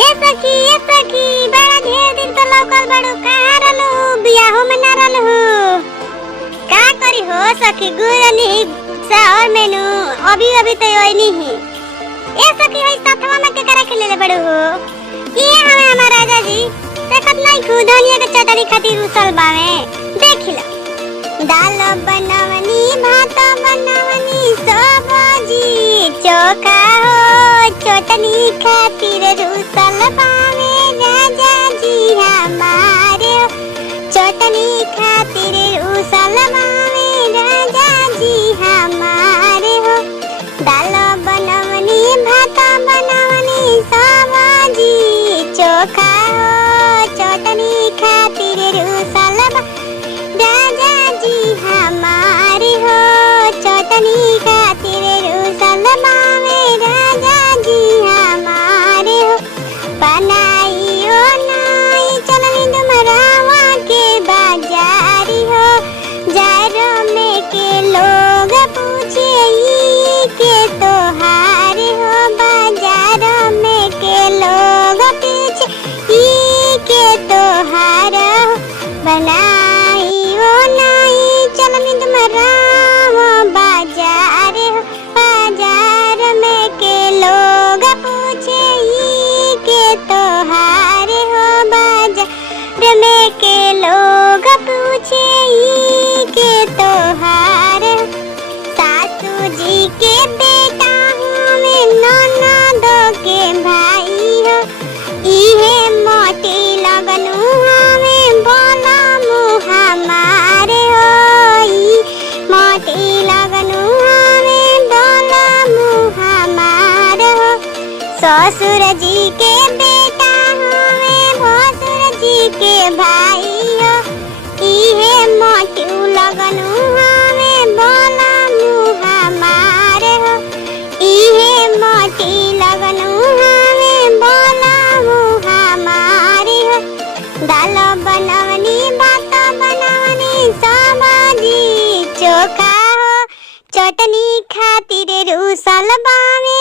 ए सखी बड़ा ढेर दिन तो लौकल बड़ू कहाँ रहलू बियाहो में ना रहलू का करी हो सखी गुरनी शहर में नु अभी तो ओइनी ही ए सखी हई साथवा में के करा के ले बड़ू हो ये हमें हमार राजा जी देखत नहीं खुदनिया के चटनी खातिर उसल बावे देखिला दाल बनवनी भात बनवनी सब्जी चोखा हो चटनी खातिर रुसल बावे राजा जी हमारे चटनी खातिर रुसल बावे राजा जी हमारे हो दाल बनवनी भात बनवनी सब्जी चोखा हो चटनी खातिर रुसल राजा जी हमारे हो चटनी खातिर रुसल बावे राजा जी हमारे हो बनाइयो नाई चलनी डुमरावा के बाजारी हो जारो में के लोग पूछे ई के तोहारे हो बाजारो में के लोग पूछे ई के तोहार हो बनाइयो नाई चलनी डुमरावा बाजार हो बाजार में के लोग पूछे ई के तोहार हो बाजार में के लोग पूछे ई के तोहार हो सासू जी के बेटा हूँ मैं ननदो के भाई हो इहे मोटी लगनू हमें बोला मुँह हमारे हो ई मोटी लगनू हमें बोला मुँह हमारे हो ससुर जी के बेटा हमें भसुर जी के भाई हो इहे मोटी लगनू हमें बोला मुँह हमारे हो इहे मोटी लगनू हमें बोला मुँह हमारे हो दाल बनवनी भात बनवनी सब्जी चोखा हो चटनी खातिर रुसल बावे